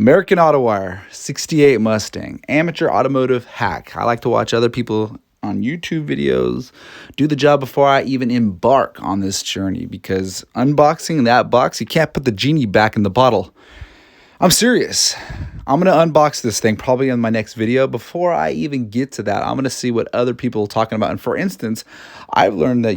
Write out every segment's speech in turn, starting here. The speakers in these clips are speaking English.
American Autowire, 68 Mustang, amateur automotive hack. I like to watch other people on YouTube videos do the job before I even embark on this journey, because unboxing that box, you can't put the genie back in the bottle. I'm serious. I'm going to unbox this thing probably in my next video. Before I even get to that, I'm going to see what other people are talking about. And for instance, I've learned that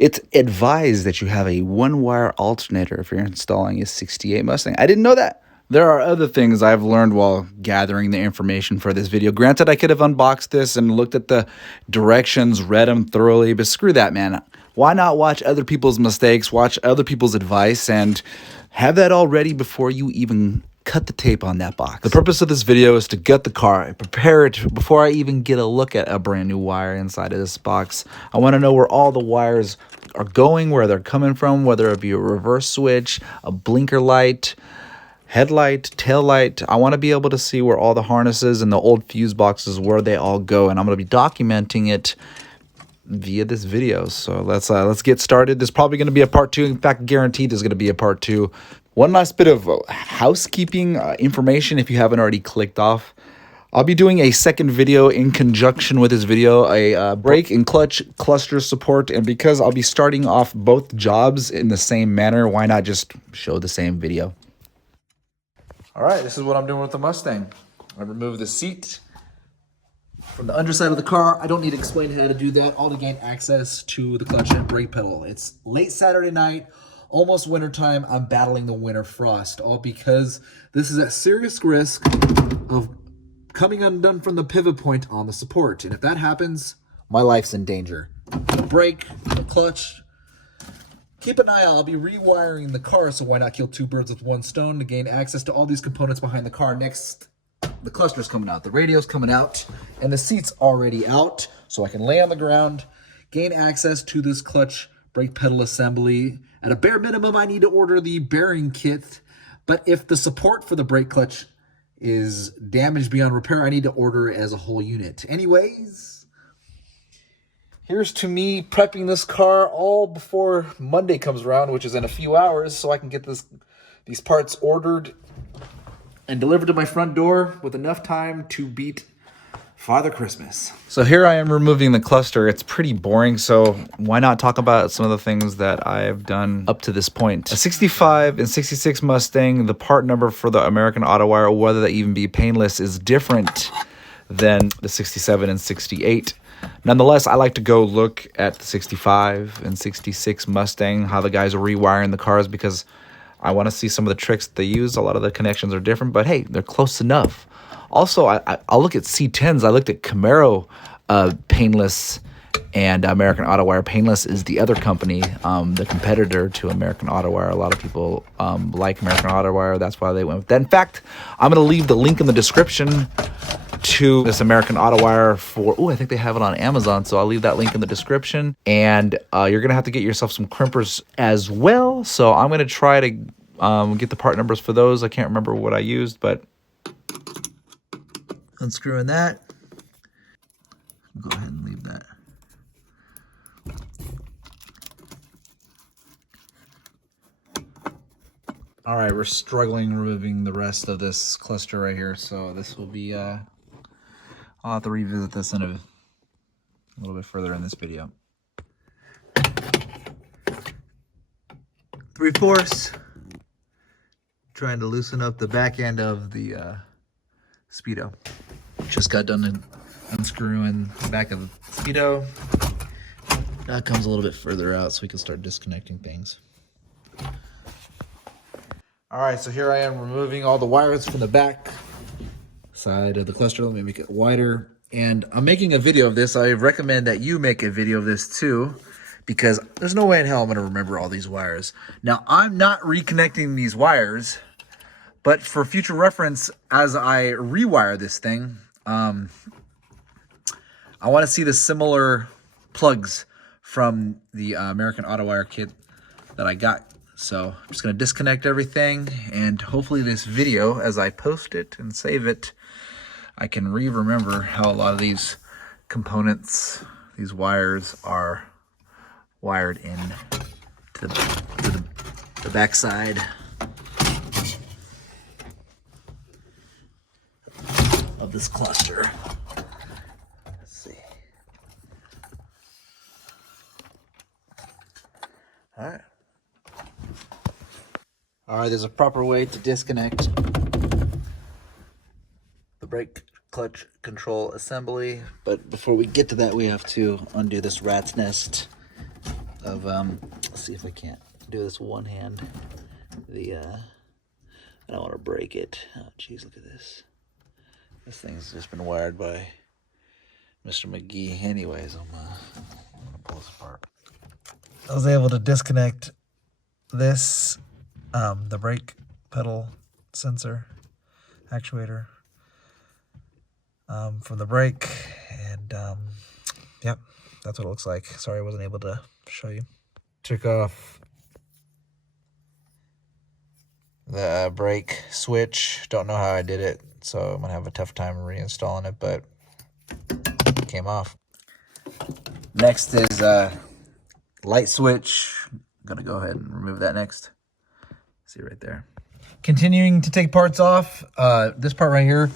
it's advised that you have a one-wire alternator if you're installing a 68 Mustang. I didn't know that. There are other things I've learned while gathering the information for this video. Granted, I could have unboxed this and looked at the directions, read them thoroughly, but screw that, man. Why not watch other people's mistakes, watch other people's advice, and have that all ready before you even cut the tape on that box. The purpose of this video is to gut the car, prepare it before I even get a look at a brand new wire inside of this box. I want to know where all the wires are going, where they're coming from, whether it be a reverse switch, a blinker light, headlight, tail light. I want to be able to see where all the harnesses and the old fuse boxes, where they all go, and I'm going to be documenting it via this video. So let's get started. There's probably going to be a part 2. In fact, guaranteed there's going to be a part 2. One last bit of housekeeping information if you haven't already clicked off. I'll be doing a second video in conjunction with this video, a brake and clutch cluster support. And because I'll be starting off both jobs in the same manner, why not just show the same video? All right, this is what I'm doing with the Mustang. I removed the seat from the underside of the car. I don't need to explain how to do that, all to gain access to the clutch and brake pedal. It's late Saturday night, almost wintertime. I'm battling the winter frost, all because this is at serious risk of coming undone from the pivot point on the support. And if that happens, my life's in danger. The brake, the clutch. Keep an eye out. I'll be rewiring the car, so why not kill two birds with one stone to gain access to all these components behind the car. Next, the cluster's coming out, the radio's coming out, and the seat's already out, so I can lay on the ground, gain access to this clutch brake pedal assembly. At a bare minimum, I need to order the bearing kit, but if the support for the brake clutch is damaged beyond repair, I need to order it as a whole unit. Anyways, here's to me prepping this car all before Monday comes around, which is in a few hours, so I can get these parts ordered and delivered to my front door with enough time to beat Father Christmas. So here I am removing the cluster. It's pretty boring, so why not talk about some of the things that I've done up to this point. A 65 and 66 Mustang, the part number for the American Autowire, whether they even be painless, is different than the 67 and 68. Nonetheless, I like to go look at the 65 and 66 Mustang, how the guys are rewiring the cars, because I want to see some of the tricks that they use. A lot of the connections are different, but hey, they're close enough. Also, I'll look at C10s. I looked at Camaro painless, and American Autowire painless is the other company, the competitor to American Autowire. A lot of people like American Autowire. That's why they went with that. In fact, I'm going to leave the link in the description to this American Autowire I think they have it on Amazon, so I'll leave that link in the description. And you're going to have to get yourself some crimpers as well. So I'm going to try to get the part numbers for those. I can't remember what I used, but unscrewing that. Go ahead and leave that. All right, we're struggling removing the rest of this cluster right here, so this will be, I'll have to revisit this in a little bit further in this video. 3/4, trying to loosen up the back end of the Speedo. Just got done unscrewing the back of the Speedo. That comes a little bit further out so we can start disconnecting things. All right, so here I am removing all the wires from the back side of the cluster. Let me make it wider. And I'm making a video of this. I recommend that you make a video of this too, because there's no way in hell I'm gonna remember all these wires. Now, I'm not reconnecting these wires, but for future reference, as I rewire this thing, I wanna see the similar plugs from the American Autowire kit that I got. So I'm just going to disconnect everything, and hopefully this video, as I post it and save it, I can remember how a lot of these components, these wires, are wired in to the backside this cluster. Let's see. All right. All right, there's a proper way to disconnect the brake clutch control assembly, but before we get to that, we have to undo this rat's nest of let's see if I can't do this one hand. I don't want to break it. Oh geez, look at this. This thing's just been wired by Mr. McGee. Anyways, I'm gonna pull this apart. I was able to disconnect this, the brake pedal sensor actuator, from the brake, and yep, that's what it looks like. Sorry I wasn't able to show you. Took off the brake switch. Don't know how I did it, so I'm gonna have a tough time reinstalling it, but it came off. Next is light switch. I'm gonna go ahead and remove that next. See right there. Continuing to take parts off. This part right here.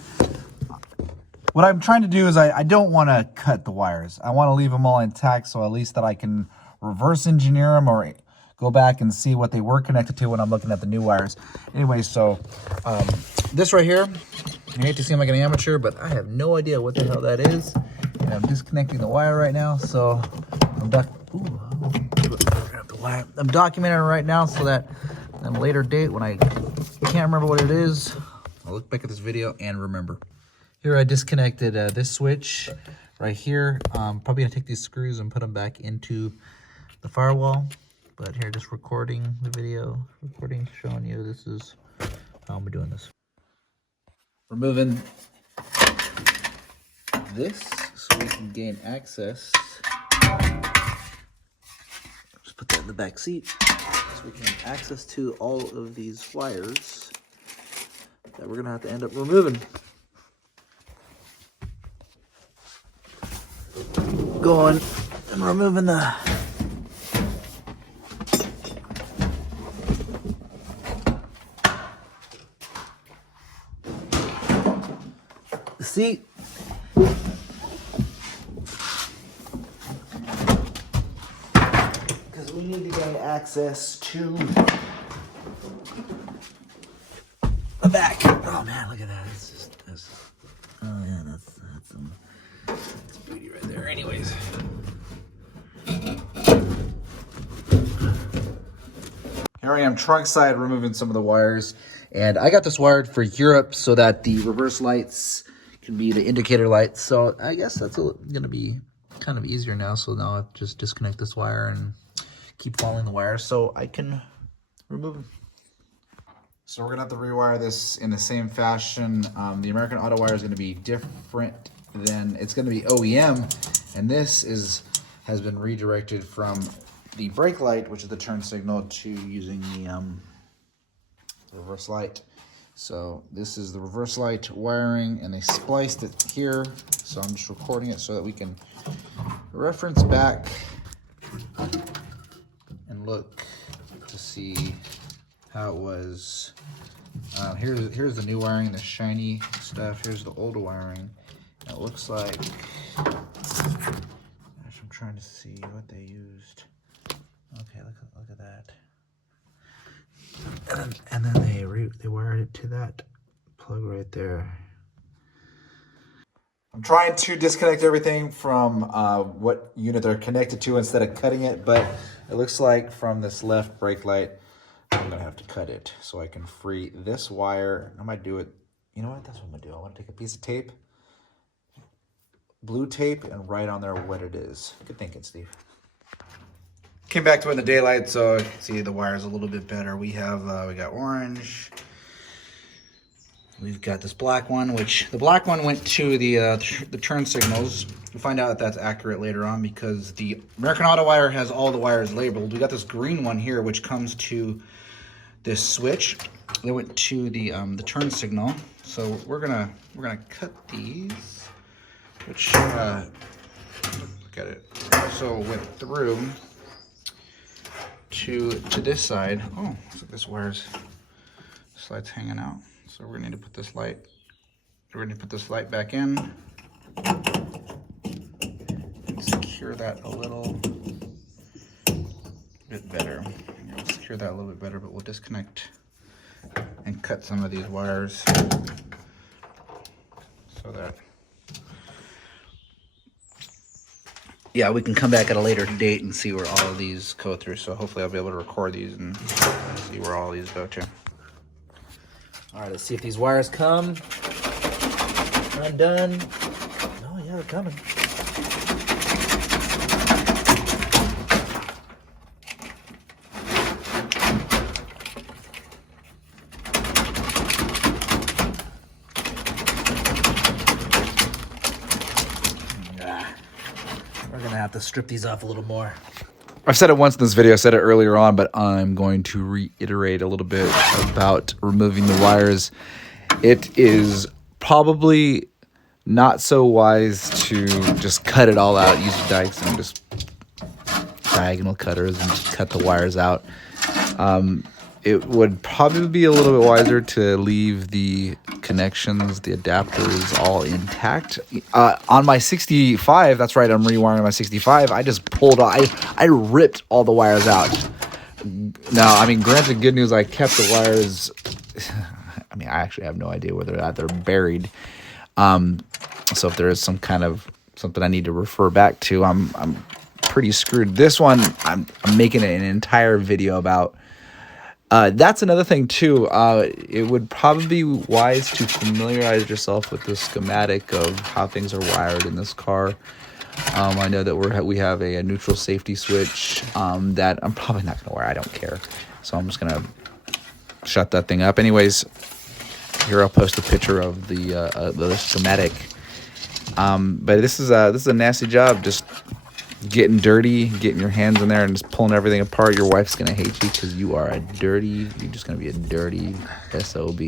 What I'm trying to do is I don't want to cut the wires. I want to leave them all intact, so at least that I can reverse engineer them or go back and see what they were connected to when I'm looking at the new wires. Anyway, so this right here, I hate to seem like an amateur, but I have no idea what the hell that is. And I'm disconnecting the wire right now, so I'm documenting it right now so that at a later date when I can't remember what it is, I'll look back at this video and remember. Here I disconnected this switch right here. Probably gonna take these screws and put them back into the firewall. But here, just recording the video, showing you this is how I'm doing this. Removing this so we can gain access. Just put that in the back seat so we can have access to all of these wires that we're gonna have to end up removing. Going and removing the seat. Because we need to gain access to the back. Oh man, look at that. It's just oh yeah, that's beauty right there. Anyways. Here I am trunk side removing some of the wires. And I got this wired for Europe so that the reverse lights can be the indicator lights. So I guess that's gonna be kind of easier now. So now I just disconnect this wire and keep following the wire so I can remove them. So we're gonna have to rewire this in the same fashion. The American Autowire is gonna be different than, it's gonna be OEM. And this has been redirected from the brake light, which is the turn signal, to using the reverse light. So this is the reverse light wiring, and they spliced it here. So I'm just recording it so that we can reference back and look to see how it was. Here's the new wiring, the shiny stuff. Here's the old wiring. It looks like, gosh, I'm trying to see what they used. Okay, look at that. And then they wired it to that plug right there. I'm trying to disconnect everything from what unit they're connected to instead of cutting it, but it looks like from this left brake light, I'm gonna have to cut it so I can free this wire. I might do it, you know what, that's what I'm gonna do. I wanna take a piece of tape, blue tape, and write on there what it is. Good thinking, Steve. Came back to it in the daylight, so you can see the wire's a little bit better. We have, we got orange. We've got this black one, which the black one went to the turn signals. We'll find out if that's accurate later on because the American Autowire has all the wires labeled. We got this green one here, which comes to this switch. They went to the turn signal. So we're gonna cut these, which look at it. So it went through to this side. Oh, so this light's hanging out. So we're gonna need to put this light We're going to put this light back in. Secure that a little bit better. We'll secure that a little bit better, but we'll disconnect and cut some of these wires so that, yeah, we can come back at a later date and see where all of these go through. So hopefully I'll be able to record these and see where all these go to. All right, let's see if these wires come undone. Oh yeah, they're coming. We're gonna have to strip these off a little more. I've said it once in this video, I said it earlier on, but I'm going to reiterate a little bit about removing the wires. It is probably not so wise to just cut it all out, use dikes and just diagonal cutters and just cut the wires out. It would probably be a little bit wiser to leave the connections, the adapters all intact. On my 65, that's right, I'm rewiring my 65, I just pulled off, I ripped all the wires out. Now, I mean, granted, good news, I kept the wires. I mean, I actually have no idea where they're at. They're buried. So if there is some kind of something I need to refer back to, I'm pretty screwed. This one, I'm making an entire video about. That's another thing too. It would probably be wise to familiarize yourself with the schematic of how things are wired in this car. I know that we have a neutral safety switch that I'm probably not going to wear. I don't care. So I'm just going to shut that thing up. Anyways, here I'll post a picture of the schematic. But this is a nasty job. Just getting dirty, getting your hands in there and just pulling everything apart. Your wife's going to hate you because you're just going to be a dirty SOB.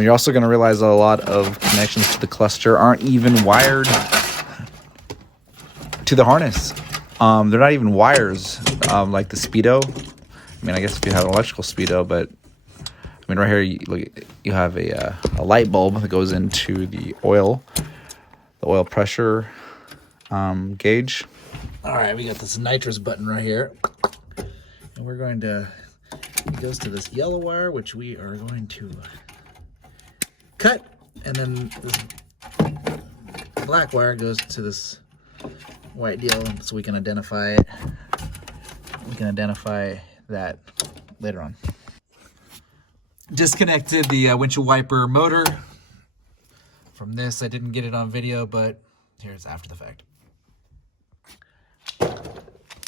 You're also going to realize a lot of connections to the cluster aren't even wired to the harness. They're not even wires like the speedo. I mean, I guess if you have an electrical speedo, but I mean, right here, you have a light bulb that goes into the oil pressure gauge. All right, we got this nitrous button right here, and we're going to, it goes to this yellow wire, which we are going to cut, and then this black wire goes to this white deal, so we can identify it. We can identify that later on. Disconnected the windshield wiper motor from this. I didn't get it on video, but here's after the fact.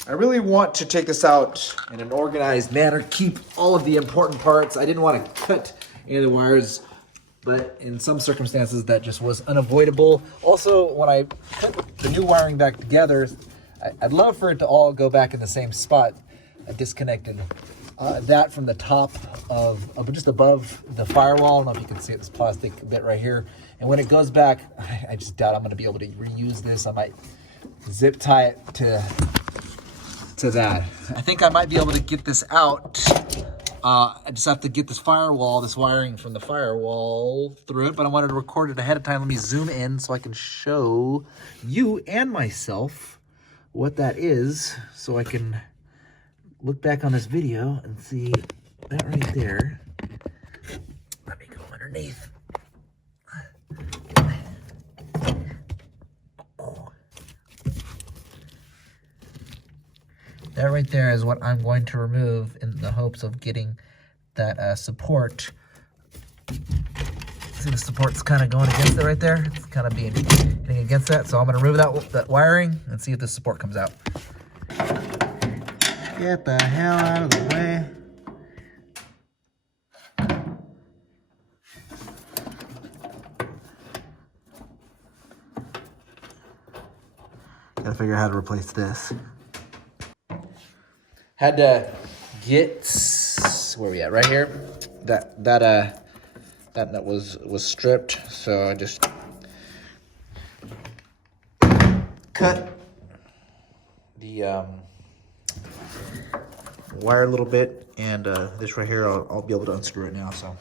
I really want to take this out in an organized manner, keep all of the important parts. I didn't want to cut any of the wires, but in some circumstances that just was unavoidable. Also, when I put the new wiring back together, I'd love for it to all go back in the same spot. I disconnected that from the top of just above the firewall. I don't know if you can see it, this plastic bit right here. And when it goes back, I just doubt I'm going to be able to reuse this. I might zip tie it to that. I think I might be able to get this out. I just have to get this wiring from the firewall through it, but I wanted to record it ahead of time. Let me zoom in so I can show you and myself what that is, so I can look back on this video and see that right there. Let me go underneath. That right there is what I'm going to remove in the hopes of getting that support. See, the support's kind of going against it right there. It's kind of hitting against that. So I'm going to remove that wiring and see if the support comes out. Get the hell out of the way. Gotta figure out how to replace this. Had to get, where are we at? Right here. That nut was stripped, so I just cut the wire a little bit, and this right here, I'll be able to unscrew it now. So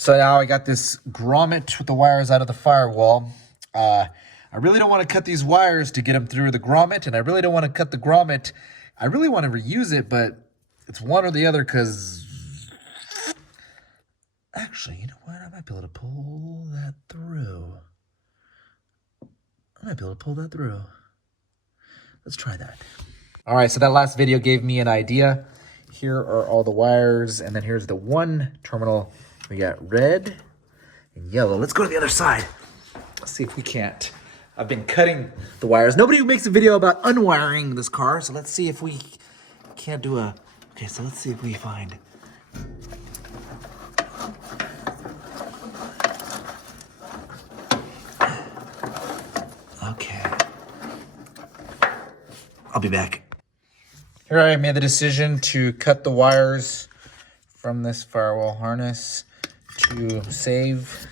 So now I got this grommet with the wires out of the firewall. I really don't want to cut these wires to get them through the grommet, and I really don't want to cut the grommet. I really want to reuse it, but it's one or the other because... Actually, you know what? I might be able to pull that through. Let's try that. All right, so that last video gave me an idea. Here are all the wires, and then here's the one terminal. We got red and yellow. Let's go to the other side. Let's see if we can't. I've been cutting the wires. Nobody makes a video about unwiring this car, so let's see if we can't do a... Okay, so let's see if we find... Okay. I'll be back. Here I made the decision to cut the wires from this firewall harness to save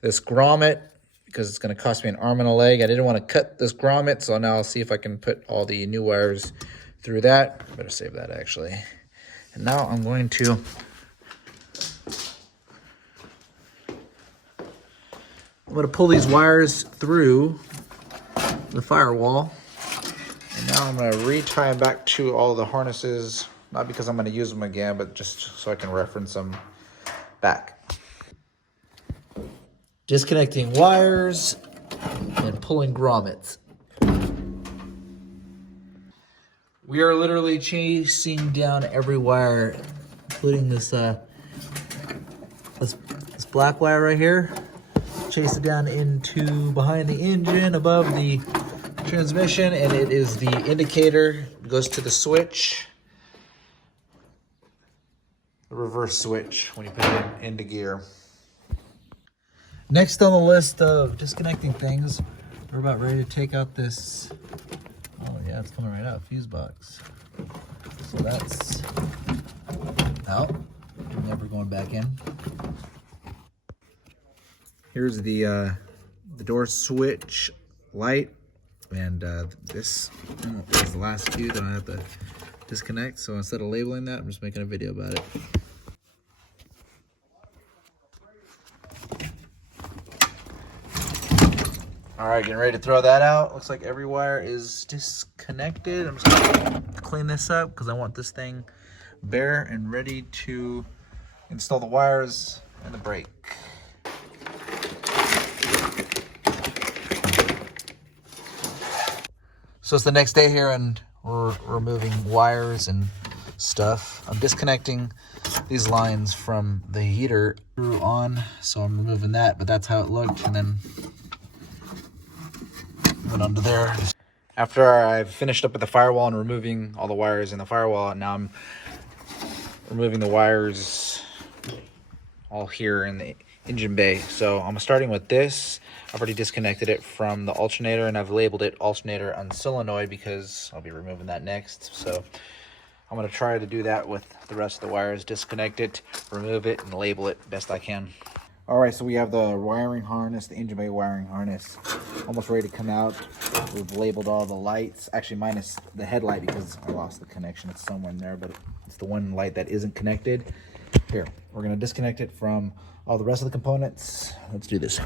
this grommet because it's going to cost me an arm and a leg. I didn't want to cut this grommet, so now I'll see if I can put all the new wires through that. Better save that actually. And now I'm going to pull these wires through the firewall. And now I'm going to retie them back to all the harnesses, not because I'm going to use them again, but just so I can reference them back. Disconnecting wires and pulling grommets. We are literally chasing down every wire, including this black wire right here. Chase it down into behind the engine, above the transmission, and it is the indicator. It goes to the switch, the reverse switch when you put it into gear. Next on the list of disconnecting things, we're about ready to take out this. Oh yeah, it's coming right out. Fuse box. So that's out. Never going back in. Here's the door switch light, and this is the last two that I have to disconnect. So instead of labeling that, I'm just making a video about it. All right, getting ready to throw that out. Looks like every wire is disconnected. I'm just gonna clean this up because I want this thing bare and ready to install the wires and the brake. So it's the next day here and we're removing wires and stuff. I'm disconnecting these lines from the heater on, so I'm removing that, but that's how it looked, and then went under there. After I've finished up with the firewall and removing all the wires in the firewall, now I'm removing the wires all here in the engine bay. So I'm starting with this. I've already disconnected it from the alternator, and I've labeled it alternator unsolenoid because I'll be removing that next. So I'm going to try to do that with the rest of the wires. Disconnect it, remove it, and label it best I can. All right, so we have the wiring harness, the engine bay wiring harness, almost ready to come out. We've labeled all the lights, actually minus the headlight because I lost the connection. It's somewhere in there, but it's the one light that isn't connected. Here, we're going to disconnect it from all the rest of the components. Let's do this.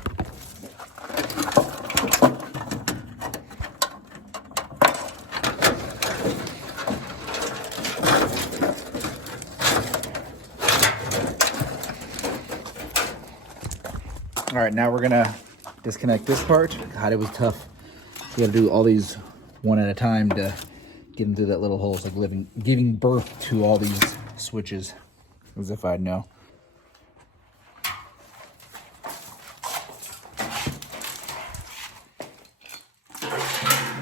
All right, now we're gonna disconnect this part. God, it was tough. We gotta do all these one at a time to get them through that little hole. It's like giving birth to all these switches, as if I'd know.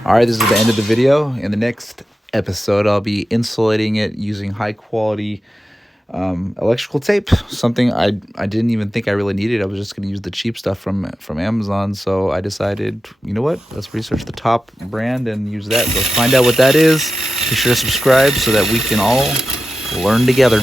All right, this is the end of the video. In the next episode, I'll be insulating it using high quality electrical tape, something I didn't even think I really needed. I was just going to use the cheap stuff from Amazon, so I decided, you know what, let's research the top brand and use that. So find out what that is. Be sure to subscribe so that we can all learn together.